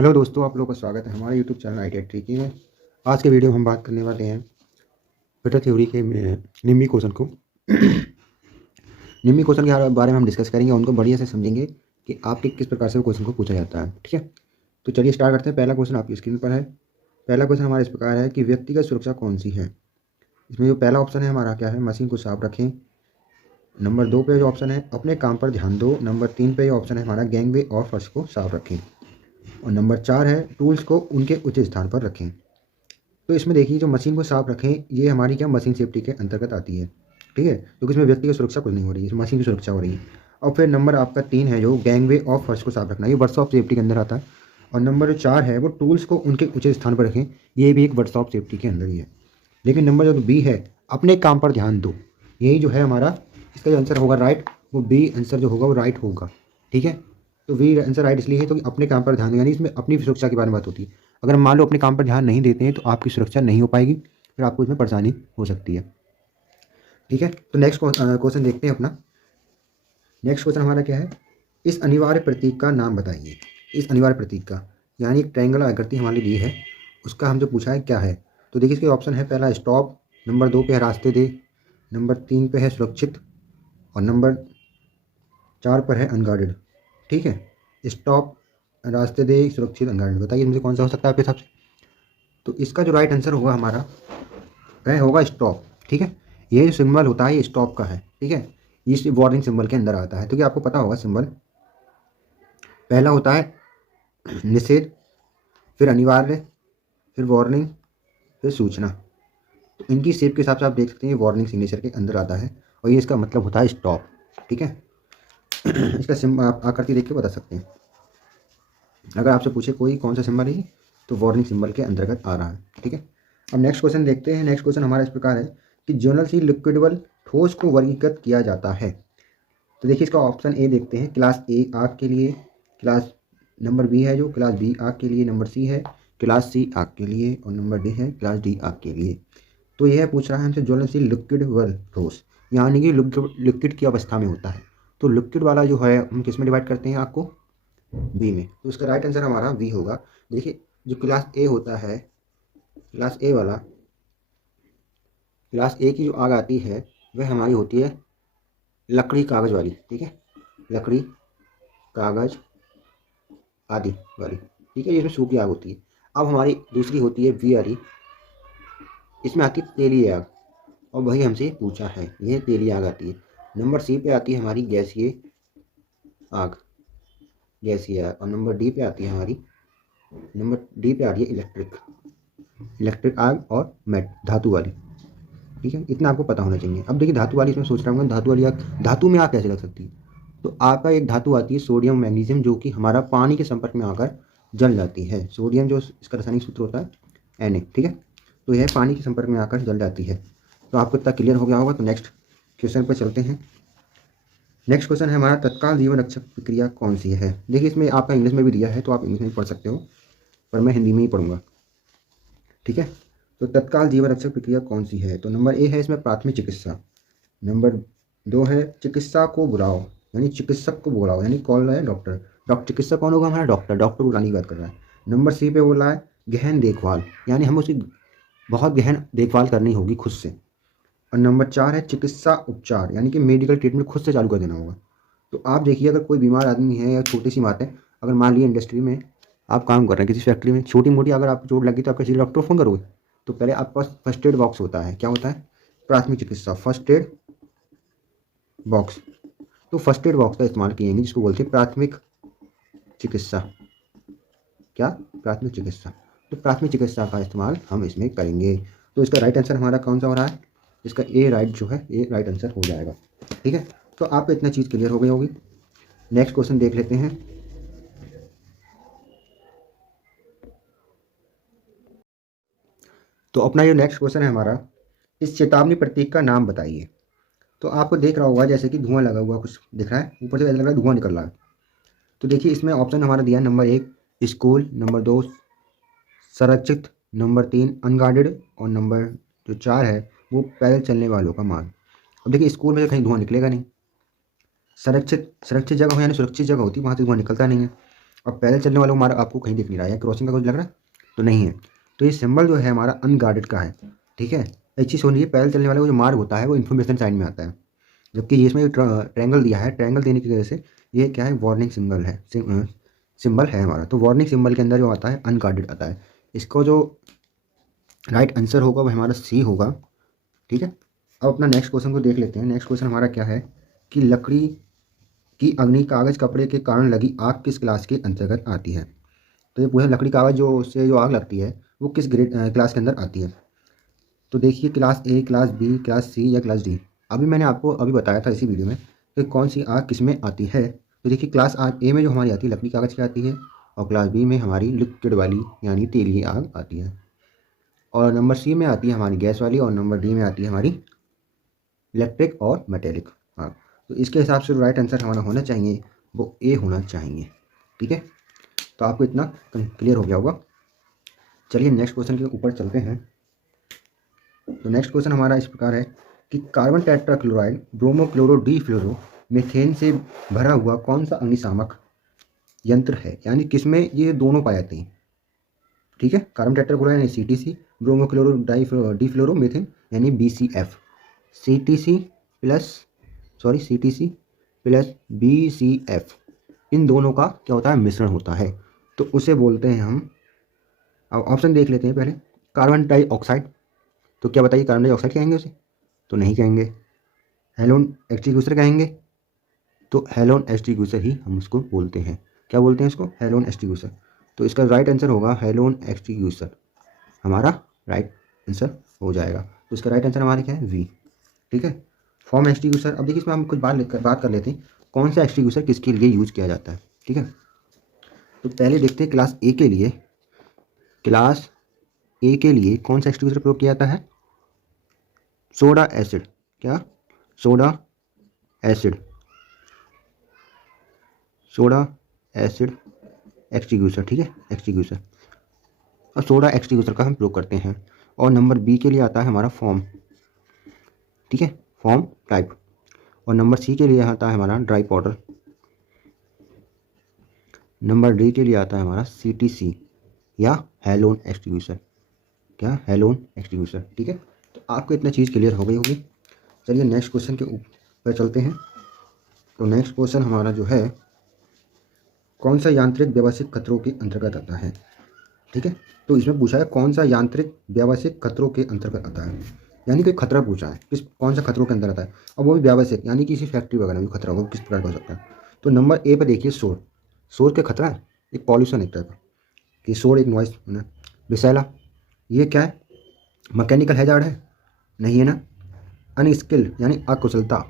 Hello दोस्तों, आप लोगों का स्वागत है हमारे यूट्यूब चैनल आईटी ट्रिकी में। आज के वीडियो में हम बात करने वाले हैं बटर थ्योरी के निम्मी क्वेश्चन को निम्मी क्वेश्चन के बारे में हम डिस्कस करेंगे, उनको बढ़िया से समझेंगे कि आपके किस प्रकार से वो क्वेश्चन को पूछा जाता है। ठीक है, तो चलिए स्टार्ट करते हैं। पहला क्वेश्चन आपकी स्क्रीन पर है। पहला क्वेश्चन हमारा इस प्रकार है कि व्यक्तिगत सुरक्षा कौन सी है। इसमें जो पहला ऑप्शन है हमारा क्या है, मशीन को साफ रखें। नंबर 2 पे जो ऑप्शन है, अपने काम पर ध्यान दो। नंबर 3 पे ऑप्शन है हमारा, गैंगवे और फर्श को साफ रखें। और नंबर 4 है, टूल्स को उनके उचित स्थान पर रखें। तो इसमें देखिए, जो मशीन को साफ रखें, ये हमारी क्या मशीन सेफ्टी के अंतर्गत आती है। ठीक है, क्योंकि इसमें व्यक्ति की सुरक्षा कुछ नहीं हो रही है, इसमें मशीन की सुरक्षा हो रही है। और फिर नंबर आपका 3 है जो गैंगवे और फर्श को साफ रखना, ये वर्कशॉप सेफ्टी के अंदर आता है। और नंबर जो 4 है वो टूल्स को उनके उचित स्थान पर रखें, ये भी एक वर्कशॉप सेफ्टी के अंदर ही है। लेकिन नंबर जो बी है, अपने काम पर ध्यान दो, यही जो है हमारा, इसका जो आंसर होगा राइट, वो बी आंसर जो होगा वो राइट होगा। ठीक है, तो बी आंसर राइट इसलिए है तो कि अपने काम पर ध्यान दो, यानी इसमें अपनी सुरक्षा के बारे में बात होती है। अगर मान लो अपने काम पर ध्यान नहीं देते हैं तो आपकी सुरक्षा नहीं हो पाएगी, फिर आपको इसमें परेशानी हो सकती है। ठीक है, तो नेक्स्ट क्वेश्चन देखते हैं अपना। नेक्स्ट क्वेश्चन हमारा क्या है, इस अनिवार्य प्रतीक का नाम बताइए। इस अनिवार्य प्रतीक का, यानी एक ट्रायंगल आकृति हमारे लिए है, उसका हम जो पूछा है क्या है। तो देखिए इसके ऑप्शन है, पहला स्टॉप, नंबर 2 पे है रास्ते दे, नंबर 3 पे है सुरक्षित, और नंबर 4 पर है अनगार्डेड। ठीक है, स्टॉप, रास्ते दे, सुरक्षित, अनगार्डेड, बताइए इनमें से कौन सा हो सकता है आपके हिसाब से। तो इसका जो राइट आंसर होगा हमारा वह होगा स्टॉप। ठीक है, ये जो सिंबल होता है ये स्टॉप का है। ठीक है, इस वार्निंग सिंबल के अंदर आता है। तो क्या आपको पता होगा, सिंबल पहला होता है निषेध, फिर अनिवार्य, फिर वार्निंग, फिर सूचना। तो इनकी शेप के हिसाब से आप देख सकते हैं ये वार्निंग सिग्नेचर के अंदर आता है, और ये इसका मतलब होता है स्टॉप। ठीक है, इसका सिंबल आप आकृति देख के बता सकते हैं। अगर आपसे पूछे कोई कौन सा सिंबल है, तो वार्निंग सिंबल के अंतर्गत आ रहा है। ठीक है, अब नेक्स्ट क्वेश्चन देखते हैं। नेक्स्ट क्वेश्चन हमारा इस प्रकार है कि ज्वलनशील लिक्विडेबल ठोस को वर्गीकृत किया जाता है। तो देखिए इसका ऑप्शन ए देखते हैं, क्लास ए आग के लिए, क्लास नंबर बी है जो क्लास बी आग के लिए, नंबर सी है क्लास सी आग के लिए, और नंबर डी है क्लास डी आग के लिए। तो यह पूछ रहा है हमसे ज्वलनशील लिक्विड व ठोस, यानी कि लिक्विड की अवस्था में होता है। तो लिक्विड वाला जो है हम किस में डिवाइड करते हैं, आग को बी में। तो इसका राइट आंसर हमारा बी होगा। देखिए जो क्लास ए होता है, क्लास ए वाला, क्लास ए की जो आग आती है वह हमारी होती है लकड़ी कागज़ वाली। ठीक है, लकड़ी कागज़ आदि वाली। ठीक है, इसमें सूखी आग होती है। अब हमारी दूसरी होती है वी वाली, इसमें आती है तेली आग, और वही हमसे पूछा है, यह तेली आग आती है। नंबर सी पे आती है हमारी गैसीय आग, गैसीय आग। और नंबर डी पे आती है हमारी, नंबर डी पे आ रही है इलेक्ट्रिक आग और मेट धातु वाली। ठीक है, इतना आपको पता होना चाहिए। अब देखिए धातु वाली, इसमें सोच रहा हूँ धातु वाली आग, धातु में आग कैसे लग सकती है। तो आपका एक धातु आती है सोडियम मैग्नीशियम, जो कि हमारा पानी के संपर्क में आकर जल जाती है। सोडियम जो इसका रासायनिक सूत्र होता है Na। ठीक है, तो यह पानी के संपर्क में आकर जल जाती है। तो आपको इतना क्लियर हो गया होगा। तो नेक्स्ट क्वेश्चन पर चलते हैं। नेक्स्ट क्वेश्चन है हमारा, तत्काल जीवन रक्षक प्रक्रिया कौन सी है। देखिए इसमें आपका इंग्लिश में भी दिया है, तो आप इंग्लिश में भी पढ़ सकते हो, पर मैं हिंदी में ही पढ़ूंगा। ठीक है, तो तत्काल जीवन रक्षक प्रक्रिया कौन सी है। तो नंबर ए है इसमें प्राथमिक चिकित्सा, नंबर 2 है चिकित्सा को बुलाओ, यानी चिकित्सक को बुलाओ, यानी कॉल है डॉक्टर। चिकित्सक कौन होगा हमारा, डॉक्टर को बुलाने की बात कर रहा है। नंबर सी पे बोला है गहन देखभाल, यानी हम उसकी बहुत गहन देखभाल करनी होगी खुद से। और नंबर 4 है चिकित्सा उपचार, यानी कि मेडिकल ट्रीटमेंट खुद से चालू कर देना होगा। तो आप देखिए, अगर कोई बीमार आदमी है, या छोटी सी बात है, अगर मान लीजिए इंडस्ट्री में आप काम कर रहे हैं, किसी फैक्ट्री में, छोटी मोटी अगर आपको चोट लगी तो आप किसी डॉक्टर को फ़ोन करोगे। तो पहले आपके पास फर्स्ट एड बॉक्स होता है, क्या होता है, प्राथमिक चिकित्सा, फर्स्ट एड बॉक्स। तो फर्स्ट एड बॉक्स का इस्तेमाल किएंगे, जिसको बोलते हैं प्राथमिक चिकित्सा। क्या, प्राथमिक चिकित्सा। तो प्राथमिक चिकित्सा का इस्तेमाल हम इसमें करेंगे। तो इसका राइट आंसर हमारा कौन सा हो रहा है, इसका ए राइट जो है, ए राइट आंसर हो जाएगा। ठीक है, तो आपको इतना चीज़ क्लियर हो गई होगी। नेक्स्ट क्वेश्चन देख लेते हैं। तो अपना ये नेक्स्ट क्वेश्चन है हमारा, इस चेतावनी प्रतीक का नाम बताइए। तो आपको देख रहा होगा जैसे कि धुआं लगा हुआ कुछ दिख रहा है, ऊपर से ऐसा लग रहा है धुआं निकल रहा है। तो देखिए इसमें ऑप्शन हमारा दिया, नंबर 1 स्कूल, नंबर 2 संरक्षित, नंबर 3 अनगार्डेड, और नंबर जो 4 है वो पैदल चलने वालों का मार्ग। अब देखिए स्कूल में कहीं धुआं निकलेगा नहीं, सुरक्षित जगह हो, यानी सुरक्षित जगह होती है, वहाँ से धुआं निकलता नहीं है। अब पैदल चलने वालों को मार्ग आपको कहीं दिख नहीं रहा है, क्रॉसिंग का कुछ लग रहा है तो नहीं है। तो ये सिंबल जो है हमारा अनगार्डेड का है, ठीक है। एक चीज़ होनी चाहिए, पैदल चलने वाले को जो मार्ग होता है वो इन्फॉर्मेशन साइन में आता है, जबकि ये इसमें ट्रायंगल दिया है, ट्रायंगल देने की वजह से ये क्या है, वार्निंग सिंबल है, सिंबल है हमारा। तो वार्निंग सिंबल के अंदर जो आता है अनगार्डेड आता है। इसको जो राइट आंसर होगा वो हमारा सी होगा, ठीक है। अब अपना नेक्स्ट क्वेश्चन को देख लेते हैं। नेक्स्ट क्वेश्चन हमारा क्या है कि लकड़ी की अग्नि कागज कपड़े के कारण लगी आग किस क्लास के अंतर्गत आती है। तो ये पूछा लकड़ी कागज जो उससे जो आग लगती है वो किस ग्रेड क्लास के अंदर आती है। तो देखिए class A, class B, class C या क्लास डी। अभी मैंने आपको अभी बताया था इसी वीडियो में कि कौन सी आग किस में आती है। तो देखिए क्लास आग ए में जो हमारी आती है लकड़ी कागज की आती है, और क्लास बी में हमारी लिक्विड वाली यानी तेलीय आग आती है, और नंबर सी में आती है हमारी गैस वाली, और नंबर डी में आती है हमारी इलेक्ट्रिक और मेटेलिक आग। तो इसके हिसाब से राइट आंसर हमारा होना चाहिए वो ए होना चाहिए, ठीक है। तो आपको इतना क्लियर हो गया होगा। चलिए नेक्स्ट क्वेश्चन के ऊपर चलते हैं। तो नेक्स्ट क्वेश्चन हमारा इस प्रकार है कि carbon tetrachloride bromo chloro di fluoro methane से भरा हुआ कौन सा अग्निशामक यंत्र है, यानी किसमें ये दोनों पाए जाते हैं, ठीक है। कार्बन टेट्राक्लोराइड यानी CTC, bromo chloro di fluoro methane यानी BCF। CTC plus CTC plus BCF, इन दोनों का क्या होता है, मिश्रण होता है, तो उसे बोलते हैं हम। अब ऑप्शन देख लेते हैं पहले। कार्बन डाइऑक्साइड, तो क्या बताइए, कार्बन डाइऑक्साइड कहेंगे उसे तो नहीं कहेंगे। हेलोन एक्सटिंग्विशर कहेंगे तो हेलोन एक्सटिंग्विशर ही हम उसको बोलते हैं। क्या बोलते हैं इसको, हेलोन एक्सटिंग्विशर। तो इसका राइट आंसर होगा हेलोन एक्सटिंग्विशर, हमारा राइट आंसर हो जाएगा। तो इसका राइट आंसर हमारा क्या है, वी, ठीक है। फॉर्म एक्सटिंग्विशर, अब देखिए इसमें हम कुछ बात कर लेते हैं कौन सा एक्सटिंग्विशर किसके लिए यूज किया जाता है, ठीक है। तो पहले देखते हैं क्लास ए के लिए। क्लास ए के लिए कौन सा एक्सटिंग्विशर प्रयोग किया जाता है, सोडा एसिड। क्या, soda acid, soda acid extinguisher, ठीक है, एक्सटिंग्विशर। और सोडा एक्सटिंग्विशर का हम प्रयोग करते हैं। और नंबर बी के लिए आता है हमारा फॉर्म, ठीक है, फॉर्म टाइप। और नंबर सी के लिए आता है हमारा ड्राई पाउडर। नंबर डी के लिए आता है हमारा CTC या हेलोन एक्सटिंग्विशर। क्या, हेलोन एक्सटिंग्विशर, ठीक है। तो आपको इतना चीज़ क्लियर हो गई होगी। चलिए नेक्स्ट क्वेश्चन के ऊपर चलते हैं। तो नेक्स्ट क्वेश्चन हमारा जो है, कौन सा यांत्रिक व्यावसायिक खतरों के अंतर्गत आता है, ठीक है। तो इसमें पूछा है कौन सा यांत्रिक व्यावसायिक खतरों के अंतर्गत आता है, यानी कोई खतरा पूछा है किस कौन सा खतरों के अंदर आता है, और वो भी व्यावसायिक यानी किसी फैक्ट्री वगैरह में खतरा होगा, किस प्रकार का हो सकता है। तो नंबर ए पर देखिए शोर, शोर के खतरा है, एक पॉल्यूशन एक टाइप का, कि शोर एक नॉइस है। विषैला, ये क्या है, मैकेनिकल हैजार्ड है, नहीं है ना। अनस्किल्ड यानी अकुशलता,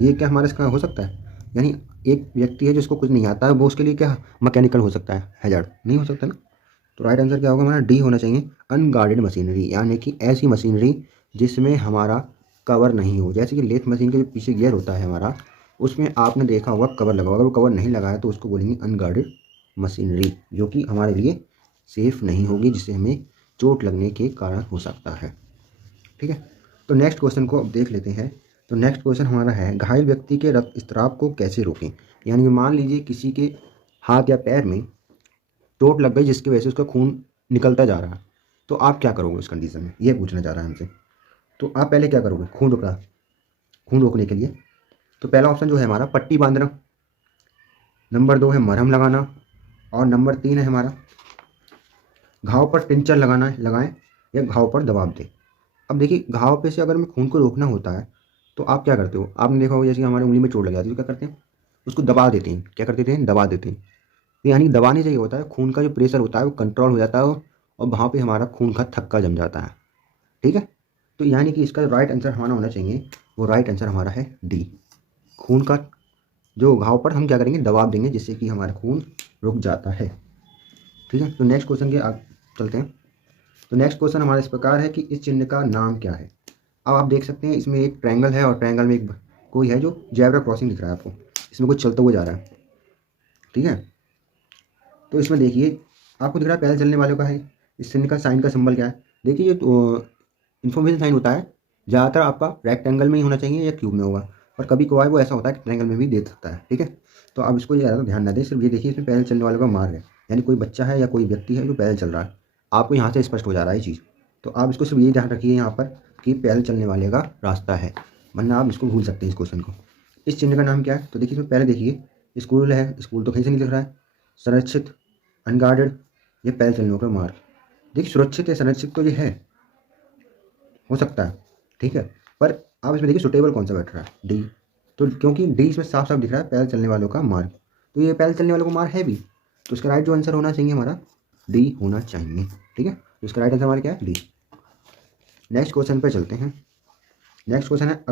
ये क्या हमारे इसका हो सकता है, यानी एक व्यक्ति है जिसको कुछ नहीं आता है वो उसके लिए क्या मैकेनिकल हो सकता है, हैजार्ड नहीं हो सकता ना। तो राइट आंसर क्या होगा हमारा, डी होना चाहिए, अनगार्डेड मशीनरी, यानी कि ऐसी मशीनरी जिसमें हमारा कवर नहीं हो। जैसे कि लेथ मशीन के जो पीछे गियर होता है हमारा, उसमें आपने देखा होगा कवर लगा होगा, अगर वो कवर नहीं लगा है तो उसको बोलेंगे अनगार्डेड मशीनरी, जो कि हमारे लिए सेफ़ नहीं होगी, जिससे हमें चोट लगने के कारण हो सकता है, ठीक है। तो नेक्स्ट क्वेश्चन को अब देख लेते हैं। तो नेक्स्ट क्वेश्चन हमारा है, घायल व्यक्ति के रक्तस्राव को कैसे रोकें। यानी कि मान लीजिए किसी के हाथ या पैर में चोट लग गई जिसकी वजह से उसका खून निकलता जा रहा है, तो आप क्या करोगे उस कंडीशन में, ये पूछना चाह रहा है हमसे। तो आप पहले क्या करोगे, खून रोकने के लिए। तो पहला ऑप्शन जो है हमारा पट्टी बांधना, नंबर 2 है मरहम लगाना, और नंबर 3 है हमारा घाव पर टिंचर लगाएं या घाव पर दबाव दें। अब देखिए घाव पे से अगर हमें खून को रोकना होता है तो आप क्या करते हो, आपने देखा होगा जैसे हमारे उंगली में चोट लग जाती है तो क्या करते हैं, उसको दबा देते हैं। क्या करते हैं, दबा देते हैं। तो यानी दबाने से ये होता है खून का जो प्रेशर होता है वो कंट्रोल हो जाता है, और वहाँ पे हमारा खून का थक्का जम जाता है, ठीक है। तो यानी कि इसका राइट आंसर हमारा होना चाहिए, वो राइट आंसर हमारा है डी, खून का जो घाव पर हम क्या करेंगे, दबाव देंगे, जिससे कि हमारा खून रुक जाता है, ठीक है। तो नेक्स्ट क्वेश्चन के आप चलते हैं। तो नेक्स्ट क्वेश्चन हमारा इस प्रकार है कि इस चिन्ह का नाम क्या है। अब आप देख सकते हैं इसमें एक ट्रायंगल है, और ट्रायंगल में एक कोई है जो जेब्रा क्रॉसिंग दिख रहा है आपको, इसमें कुछ चलता हुआ जा रहा है, ठीक है। तो इसमें देखिए आपको दिख रहा है पैदल चलने वालों का है, इस चिन्ह का साइन का सिंबल क्या है। देखिए ये इन्फॉर्मेशन साइन होता है, ज़्यादातर आपका रेक्टेंगल में ही होना चाहिए या क्यूब में होगा। और कभी कभार वो ऐसा होता है कि ट्रायंगल में भी दे सकता है। ठीक है, तो आप इसको ज़्यादा ध्यान ना दें, सिर्फ ये देखिए इसमें पैदल चलने वालों का मार्ग है, यानी कोई बच्चा है या कोई व्यक्ति है जो पैदल चल रहा है, आपको यहाँ से स्पष्ट हो जा रहा है ये चीज़। तो आप इसको सिर्फ ये ध्यान रखिए यहाँ पर कि पैदल चलने वाले का रास्ता है, वरना आप इसको भूल सकते हैं इस क्वेश्चन को। इस चिन्ह का नाम क्या है? तो देखिए इसमें पहले देखिए स्कूल है, स्कूल तो कहीं से नहीं दिख रहा है। संरक्षित, अनगार्डेड, ये पैदल चलने का मार्ग। देखिए सुरक्षित है, संरक्षित तो ये है, हो सकता है, ठीक है, पर आप इसमें देखिए सुटेबल कौन सा बैठ रहा है? डी। तो क्योंकि डी इसमें साफ साफ दिख रहा है पैदल चलने वालों का मार्ग, तो ये पैदल चलने वालों का मार्ग है भी, तो इसका राइट जो आंसर होना चाहिए हमारा डी होना चाहिए। ठीक है, तो इसका राइट आंसर हमारा क्या है? डी। नेक्स्ट क्वेश्चन पे चलते हैं। नेक्स्ट क्वेश्चन है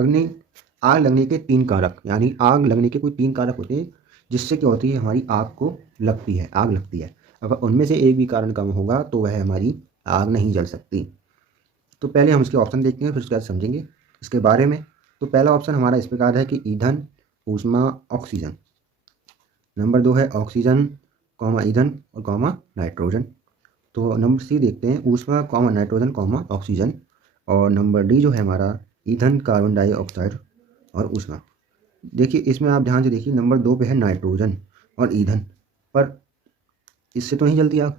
आग लगने के 3 कारक, यानी आग लगने के कोई 3 कारक होते हैं जिससे क्या होती है हमारी आग को लगती है, आग लगती है। अगर उनमें से एक भी कारण कम होगा तो वह हमारी आग नहीं जल सकती। तो पहले हम इसके ऑप्शन देखते हैं, फिर उसके बाद समझेंगे इसके बारे में। तो पहला ऑप्शन हमारा इस प्रकार है कि ईंधन, ऊष्मा, ऑक्सीजन। नंबर 2 है ऑक्सीजन, ईंधन और नाइट्रोजन। तो नंबर सी देखते हैं, ऊष्मा, नाइट्रोजन, ऑक्सीजन। और नंबर डी जो है हमारा ईंधन, कार्बन डाइऑक्साइड और ऊष्मा। देखिए इसमें आप ध्यान से देखिए, नंबर 2 पे है नाइट्रोजन और ईंधन, पर इससे तो नहीं जलती आग,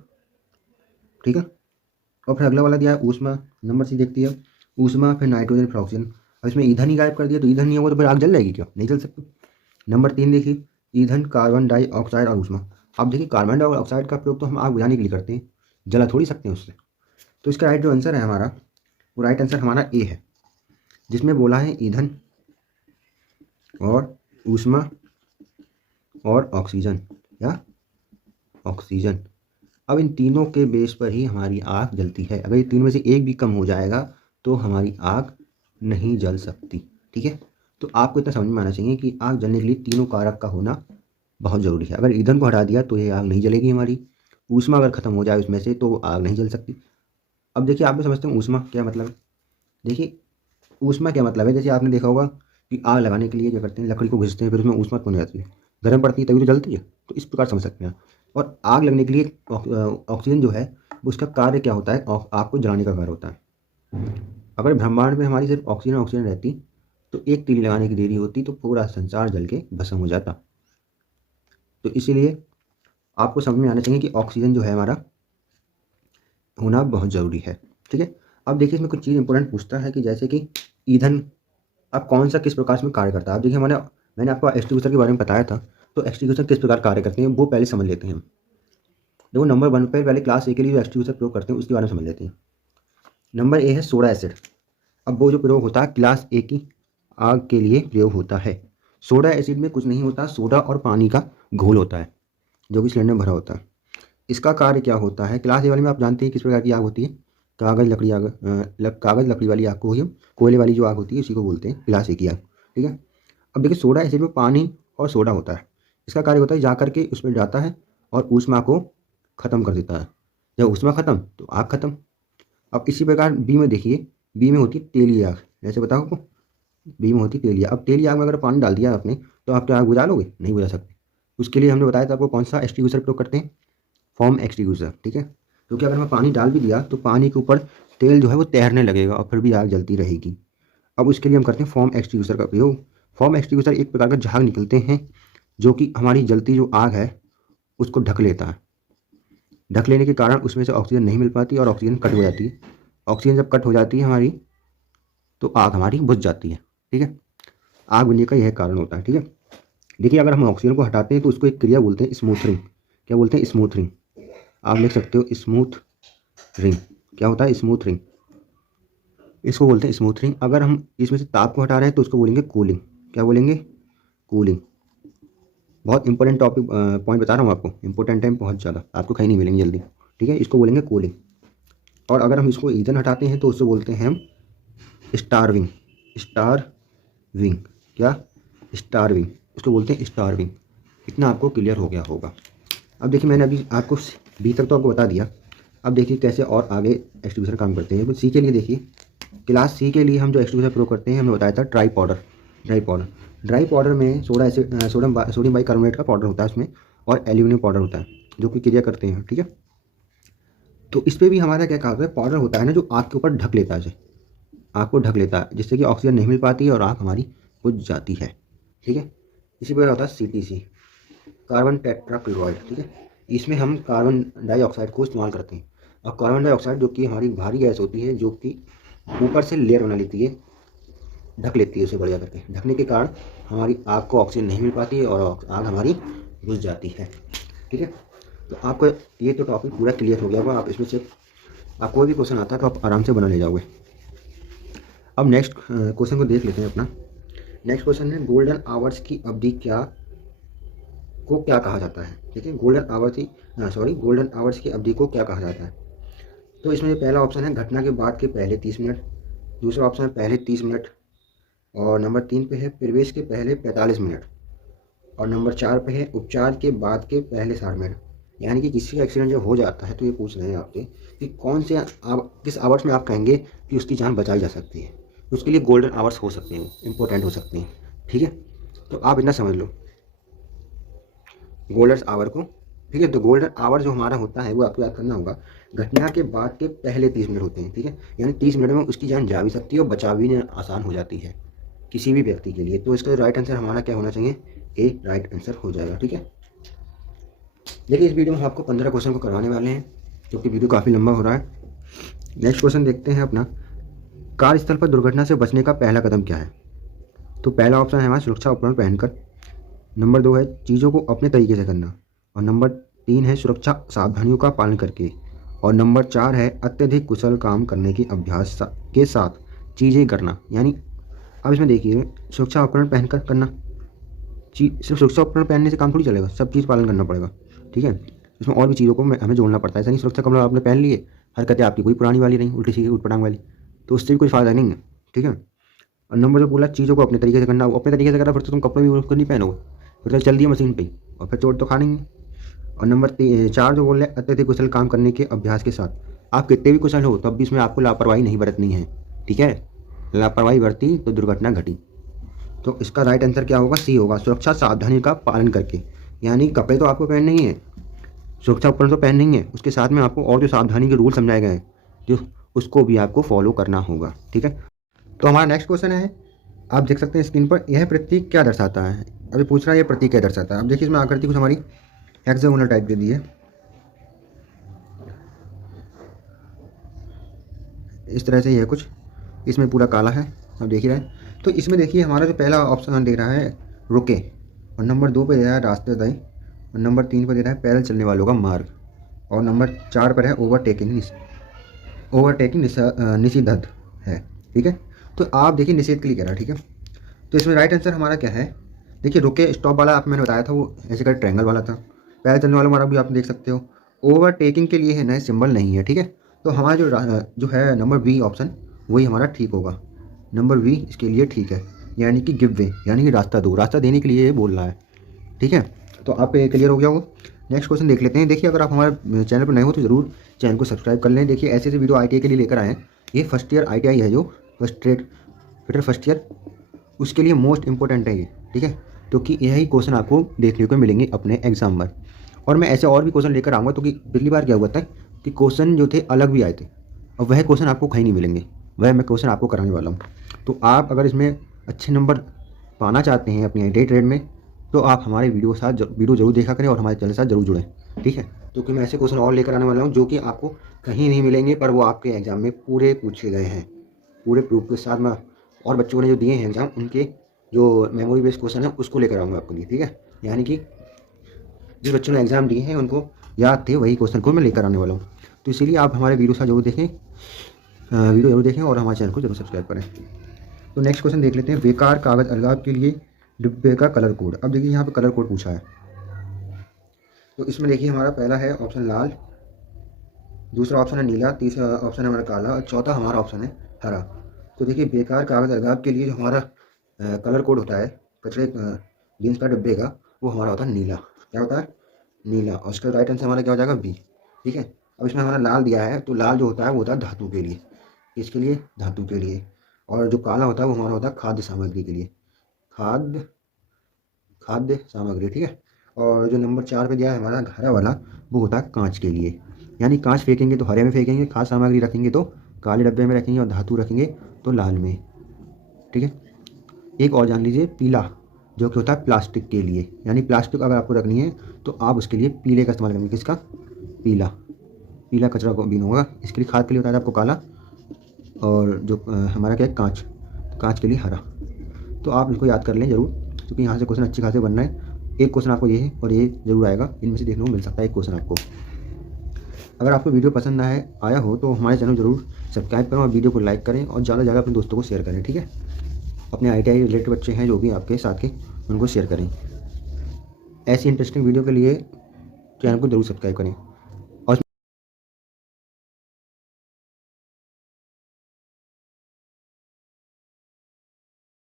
ठीक है। और फिर अगला वाला दिया है ऊष्मा, नंबर सी देखती है ऊष्मा, फिर नाइट्रोजन, फिर ऑक्सीजन। अब इसमें ईंधन ही गायब कर दिया, तो ईंधन नहीं होगा तो फिर आग जल जाएगी क्या? नहीं जल सकती। नंबर 3 देखिए ईंधन, कार्बन डाइऑक्साइड और ऊष्मा। अब देखिए कार्बन डाइऑक्साइड का प्रयोग तो हम आग बुझाने के लिए करते हैं, जला थोड़ी सकते हैं उससे। तो इसका राइट जो आंसर है हमारा, वो राइट आंसर हमारा ए है, जिसमें बोला है ईंधन और ऊष्मा और ऑक्सीजन या ऑक्सीजन। अब इन तीनों के बेस पर ही हमारी आग जलती है। अगर ये तीन में से एक भी कम हो जाएगा तो हमारी आग नहीं जल सकती। ठीक है, तो आपको इतना समझ में आना चाहिए कि आग जलने के लिए तीनों कारक का होना बहुत ज़रूरी है। अगर ईंधन को हटा दिया तो ये आग नहीं जलेगी हमारी। ऊष्मा अगर ख़त्म हो जाए उसमें से तो आग नहीं जल सकती। अब देखिए आप भी समझते हैं ऊष्मा क्या मतलब है। देखिए ऊष्मा क्या मतलब है, जैसे आपने देखा होगा कि आग लगाने के लिए क्या करते हैं, लकड़ी को घिसते हैं, फिर उसमें ऊष्मा उत्पन्न हो जाती है, गर्म पड़ती है तभी तो जलती है। तो इस प्रकार समझ सकते हैं। और आग लगने के लिए ऑक्सीजन जो है उसका कार्य क्या होता है, आग को जलाने का कार्य होता है। अगर ब्रह्मांड में हमारी सिर्फ ऑक्सीजन ऑक्सीजन रहती तो एक तीली लगाने की देरी होती तो पूरा संसार जल के भस्म हो जाता। तो इसीलिए आपको समझ में आना चाहिए कि ऑक्सीजन जो है हमारा होना बहुत ज़रूरी है। ठीक है, अब देखिए इसमें कुछ चीज़ इंपॉर्टेंट पूछता है कि जैसे कि ईंधन अब कौन सा किस प्रकार से कार्य करता है। अब देखिए मैंने आपको एक्सटिंग्विशर के बारे में बताया था, तो एक्सटिंग्विशर किस प्रकार कार्य करते हैं वो पहले समझ लेते हैं हम। देखो नंबर 1 पे पहले क्लास ए के लिए जो एक्सटिंग्विशर प्रयोग करते हैं उसके बारे में समझ लेते हैं। नंबर ए है सोडा एसिड। अब वो जो प्रयोग होता है क्लास ए की आग के लिए प्रयोग होता है। सोडा एसिड में कुछ नहीं होता, सोडा और पानी का घोल होता है जो कि सिलेंडर में भरा होता है। इसका कार्य क्या होता है, क्लास ए वाले में आप जानते हैं किस प्रकार की आग होती है, कागज़ लकड़ी आग, कागज़ लकड़ी वाली आग को ही हम कोयले वाली जो आग होती है उसी को बोलते हैं क्लास ए की आग। ठीक है, अब देखिए सोडा एसिड में पानी और सोडा होता है। इसका कार्य होता है जा करके उसमें जाता है और ऊष्मा को ख़त्म कर देता है। जब ऊष्मा ख़त्म तो आग ख़त्म। अब इसी प्रकार बी में देखिए, बी में होती है तेली आग। जैसे बताओ आपको, बी में होती है तेली आग। अब तेली आग में अगर पानी डाल दिया आपने तो आप क्या आग बुझा लोगे? नहीं बुझा सकते। उसके लिए हमने बताया था आपको कौन सा एक्सटिंग्विशर प्रयोग करते हैं, फॉर्म एक्सटिंग्विशर। ठीक है, क्योंकि अगर मैं पानी डाल भी दिया तो पानी के ऊपर तेल जो है वो तैरने लगेगा और फिर भी आग जलती रहेगी। अब उसके लिए हम करते हैं फॉर्म एक्सटिंग्विशर का प्रयोग। फॉर्म एक्सटिंग्विशर एक प्रकार का झाग निकलते हैं जो कि हमारी जलती जो आग है उसको ढक लेता है। ढक लेने के कारण उसमें से ऑक्सीजन नहीं मिल पाती और ऑक्सीजन कट हो जाती है। ऑक्सीजन जब कट हो जाती है हमारी तो आग हमारी बुझ जाती है। ठीक है, आग बुझने का यह कारण होता है। ठीक है, देखिए अगर हम ऑक्सीजन को हटाते हैं तो उसको एक क्रिया बोलते हैं स्मूथरिंग। क्या बोलते हैं? स्मूथरिंग। आप लिख सकते हो स्मूथ रिंग। क्या होता है? स्मूथ रिंग, इसको बोलते हैं स्मूथ रिंग। अगर हम इसमें से ताप को हटा रहे हैं तो उसको बोलेंगे कूलिंग। क्या बोलेंगे? कूलिंग। बहुत इंपॉर्टेंट टॉपिक पॉइंट बता रहा हूँ आपको, इंपॉर्टेंट टाइम बहुत ज़्यादा, आपको कहीं नहीं मिलेंगे जल्दी। ठीक है, इसको बोलेंगे कूलिंग। और अगर हम इसको ईंधन हटाते हैं तो उसको बोलते हैं हम स्टारविंग। स्टारविंग। क्या? स्टारविंग, इसको बोलते हैं स्टारविंग। इतना आपको क्लियर हो गया होगा। अब देखिए मैंने अभी आपको बी तक तो आपको बता दिया। अब देखिए कैसे और आगे एक्सटिंग्विशर काम करते हैं। सी के लिए देखिए, क्लास सी के लिए हम जो एक्सटिंग्विशर प्रयोग करते हैं हमने बताया था ड्राई पाउडर। ड्राई पाउडर में सोडा एसिड, सोडियम बाइकार्बोनेट का पाउडर होता है उसमें, और एल्यूमिनियम पाउडर होता है जो कि क्रिया करते हैं। ठीक है, तो इस पर भी हमारा क्या कहा होता है, पाउडर होता है ना जो आग के ऊपर ढक लेता है, आग को ढक लेता है, जिससे कि ऑक्सीजन नहीं मिल पाती है और आग हमारी बुझ जाती है। ठीक है, इसी प्रकार होता है CTC, कार्बन टेट्राक्लोराइड। ठीक है, इसमें हम कार्बन डाइऑक्साइड को इस्तेमाल करते हैं। और कार्बन डाइऑक्साइड जो कि हमारी भारी गैस होती है, जो कि ऊपर से लेयर बना लेती है, ढक लेती है उसे बढ़िया करके। ढकने के कारण हमारी आग को ऑक्सीजन नहीं मिल पाती है और आग हमारी बुझ जाती है। ठीक है, तो आपको ये तो टॉपिक पूरा क्लियर हो गया होगा। आप इसमें से आप कोई भी क्वेश्चन आता है तो आप आराम से बना ले जाओगे। अब नेक्स्ट क्वेश्चन को देख लेते हैं अपना। नेक्स्ट क्वेश्चन है गोल्डन आवर्स की अवधि क्या कहा जाता है। ठीक है, गोल्डन आवर्स की अवधि को क्या कहा जाता है। तो इसमें पहला ऑप्शन है घटना के बाद के पहले 30 मिनट, दूसरा ऑप्शन है पहले 30 मिनट, और नंबर 3 पे है प्रवेश के पहले 45 मिनट, और नंबर 4 पे है उपचार के बाद के पहले 60 मिनट। यानी कि किसी का एक्सीडेंट जब हो जाता है तो ये पूछ रहे हैं आपसे कि कौन से आप किस आवर्स में आप कहेंगे कि उसकी जान बचाई जा सकती है। उसके लिए गोल्डन आवर्स हो सकते हैं, इंपॉर्टेंट हो सकते हैं। ठीक है, तो आप इतना समझ लो गोल्डन आवर को। ठीक है, तो गोल्डन आवर जो हमारा होता है वो आपको याद करना होगा, घटना के बाद के पहले 30 मिनट होते हैं। ठीक है, यानी 30 मिनट में उसकी जान जा भी सकती है और बचा भी आसान हो जाती है किसी भी व्यक्ति के लिए। तो इसका राइट आंसर हमारा क्या होना चाहिए, ए राइट आंसर हो जाएगा। ठीक है, देखिए इस वीडियो में हम आपको 15 क्वेश्चन को करवाने वाले हैं, क्योंकि वीडियो काफ़ी लंबा हो रहा है। नेक्स्ट क्वेश्चन देखते हैं अपना, कार्यस्थल पर दुर्घटना से बचने का पहला कदम क्या है। तो पहला ऑप्शन है हमारा सुरक्षा उपकरण पहनकर, नंबर 2 है चीज़ों को अपने तरीके से करना, और नंबर 3 है सुरक्षा सावधानियों का पालन करके, और नंबर 4 है अत्यधिक कुशल काम करने के अभ्यास के साथ चीज़ें करना। यानी अब इसमें देखिए सुरक्षा उपकरण पहनकर करना, सिर्फ सुरक्षा उपकरण पहनने से काम थोड़ी चलेगा, सब चीज़ पालन करना पड़ेगा। ठीक है, इसमें और भी चीज़ों को हमें जोड़ना पड़ता है। ऐसा नहीं सुरक्षा कपड़ा आपने पहन लिए, हरकतें आपकी कोई पुरानी वाली नहीं, उल्टी सीधी उटपटांग वाली, तो उससे भी कोई फ़ायदा नहीं है। ठीक है, और नंबर जो बोला चीज़ों को अपने तरीके से करना, वो अपने तरीके से करना, फिर तो तुम कपड़े भी उसको नहीं पहनोगे, फिर तो चल दिया मशीन पे ही, और फिर चोट तो खानी है। और नंबर 4 जो बोल रहे हैं अत्यधिक कुशल काम करने के अभ्यास के साथ, आप कितने भी कुशल हो तब भी इसमें आपको लापरवाही नहीं बरतनी है। ठीक है, लापरवाही बरती तो दुर्घटना घटी। तो इसका राइट आंसर क्या होगा, सी होगा, सुरक्षा सावधानी का पालन करके। यानी कपड़े तो आपको पहनने ही है, सुरक्षा उपकरण तो पहनने ही है, उसके साथ में आपको और जो सावधानी के रूल समझाए गए हैं जो उसको भी आपको फॉलो करना होगा। ठीक है, तो हमारा नेक्स्ट क्वेश्चन है, आप देख सकते हैं स्क्रीन पर, यह प्रतीक क्या दर्शाता है। अभी पूछ रहा है यह प्रतीक क्या दर्शाता है। अब देखिए इसमें आकृति कुछ हमारी हेक्सागोनल टाइप की दी है, इस तरह से यह कुछ, इसमें पूरा काला है, आप देख ही रहे हैं। तो इसमें देखिए हमारा जो पहला ऑप्शन दे रहा है रुके, और नंबर 2 पे दे रहा है रास्ते तय, और नंबर 3 पे दे रहा है पैदल चलने वालों का मार्ग, और नंबर 4 पर है ओवरटेकिंग निषिद्ध है। ठीक है, तो आप देखिए निषेध के लिए कह रहा है। ठीक है, तो इसमें राइट आंसर हमारा क्या है, देखिए रुके स्टॉप वाला आप मैंने बताया था वो ऐसे कर ट्रायंगल वाला था, पैदल चलने वाला मार्ग भी आप देख सकते हो, ओवरटेकिंग के लिए है नए सिंबल नहीं है। ठीक है, तो हमारा जो है नंबर बी ऑप्शन वही हमारा ठीक होगा, नंबर बी इसके लिए ठीक है, यानी कि गिव वे, यानी कि रास्ता दो, रास्ता देने के लिए ये बोल रहा है। ठीक है, तो आप क्लियर हो गया होगा। नेक्स्ट क्वेश्चन देख लेते हैं। देखिए अगर आप हमारे चैनल पर नए हो तो ज़रूर चैनल को सब्सक्राइब कर लें। देखिए ऐसे वीडियो ITI के लिए लेकर आए हैं, ये फर्स्ट ईयर ITI है जो फर्स्ट ईयर, उसके लिए मोस्ट इंपॉर्टेंट है ये। ठीक है, क्योंकि यही क्वेश्चन आपको देखने को मिलेंगे अपने एग्जाम में, और मैं ऐसे और भी क्वेश्चन लेकर आऊँगा, क्योंकि पिछली बार क्या हुआ था कि क्वेश्चन जो थे अलग भी आए थे, और वह क्वेश्चन आपको कहीं नहीं मिलेंगे, वह मैं क्वेश्चन आपको कराने वाला हूँ। तो आप अगर इसमें अच्छे नंबर पाना चाहते हैं अपनी ITI ट्रेड में, तो आप हमारे वीडियो जरूर देखा करें और हमारे चैनल के साथ जरूर जुड़ें। ठीक है, क्योंकि मैं ऐसे क्वेश्चन और लेकर आने वाला हूँ जो कि आपको कहीं नहीं मिलेंगे, पर वो आपके एग्जाम में पूरे पूछे गए हैं, पूरे प्रूफ के साथ। मैं और बच्चों ने जो दिए हैं एग्जाम, उनके जो मेमोरी बेस्ड क्वेश्चन है उसको लेकर आऊँगा आपके लिए। ठीक है, यानी कि जिस बच्चों ने एग्जाम दिए हैं उनको याद थे वही क्वेश्चन को मैं लेकर आने वाला हूँ। तो इसीलिए आप हमारे वीडियो साथ जरूर देखें, और हमारे चैनल को जरूर सब्सक्राइब करें। तो नेक्स्ट क्वेश्चन देख लेते हैं, बेकार कागज अलगाव के लिए डिब्बे का कलर कोड। अब देखिए यहाँ पे कलर कोड पूछा है, तो इसमें देखिए हमारा पहला है ऑप्शन लाल, दूसरा ऑप्शन है नीला, तीसरा ऑप्शन है हमारा काला, और चौथा हमारा ऑप्शन है हरा। तो देखिए बेकार कागज अलगाव के लिए जो हमारा कलर कोड होता है कचरे जींस का डिब्बे का, वो हमारा होता है नीला। क्या होता है, नीला। और उसका राइट आंसर हमारा क्या हो जाएगा, बी। ठीक है, अब इसमें हमारा लाल दिया है, तो लाल जो होता है वो होता है धातु के लिए, इसके लिए धातु के लिए। और जो काला होता है वो हमारा होता है खाद्य सामग्री के लिए, खाद्य सामग्री। ठीक है, और जो नंबर 4 पे दिया है हमारा हरा वाला, वो होता है कांच के लिए, यानी कांच फेंकेंगे तो हरे में फेंकेंगे, खाद्य सामग्री रखेंगे तो काले डब्बे में रखेंगे, और धातु रखेंगे तो लाल में। ठीक है, एक और जान लीजिए पीला, जो कि होता है प्लास्टिक के लिए, यानी प्लास्टिक अगर आपको रखनी है तो आप उसके लिए पीले का इस्तेमाल करेंगे। किसका? पीला। पीला कचरा को बीन होगा। इसके लिए खाद के लिए होता है आपको काला, और जो हमारा क्या है कांच, कांच के लिए हरा। तो आप इसको याद कर लें ज़रूर, क्योंकि यहाँ से क्वेश्चन अच्छी खासे बनना है। एक क्वेश्चन आपको ये है और ये ज़रूर आएगा, इनमें से देखने को मिल सकता है एक क्वेश्चन आपको। अगर आपको वीडियो पसंद आया हो तो हमारे चैनल ज़रूर सब्सक्राइब करें और वीडियो को लाइक करें और ज़्यादा से ज़्यादा अपने दोस्तों को शेयर करें, ठीक है। अपने ITI रिलेटेड बच्चे हैं जो भी आपके साथ के, उनको शेयर करें। ऐसी इंटरेस्टिंग वीडियो के लिए चैनल को ज़रूर सब्सक्राइब करें।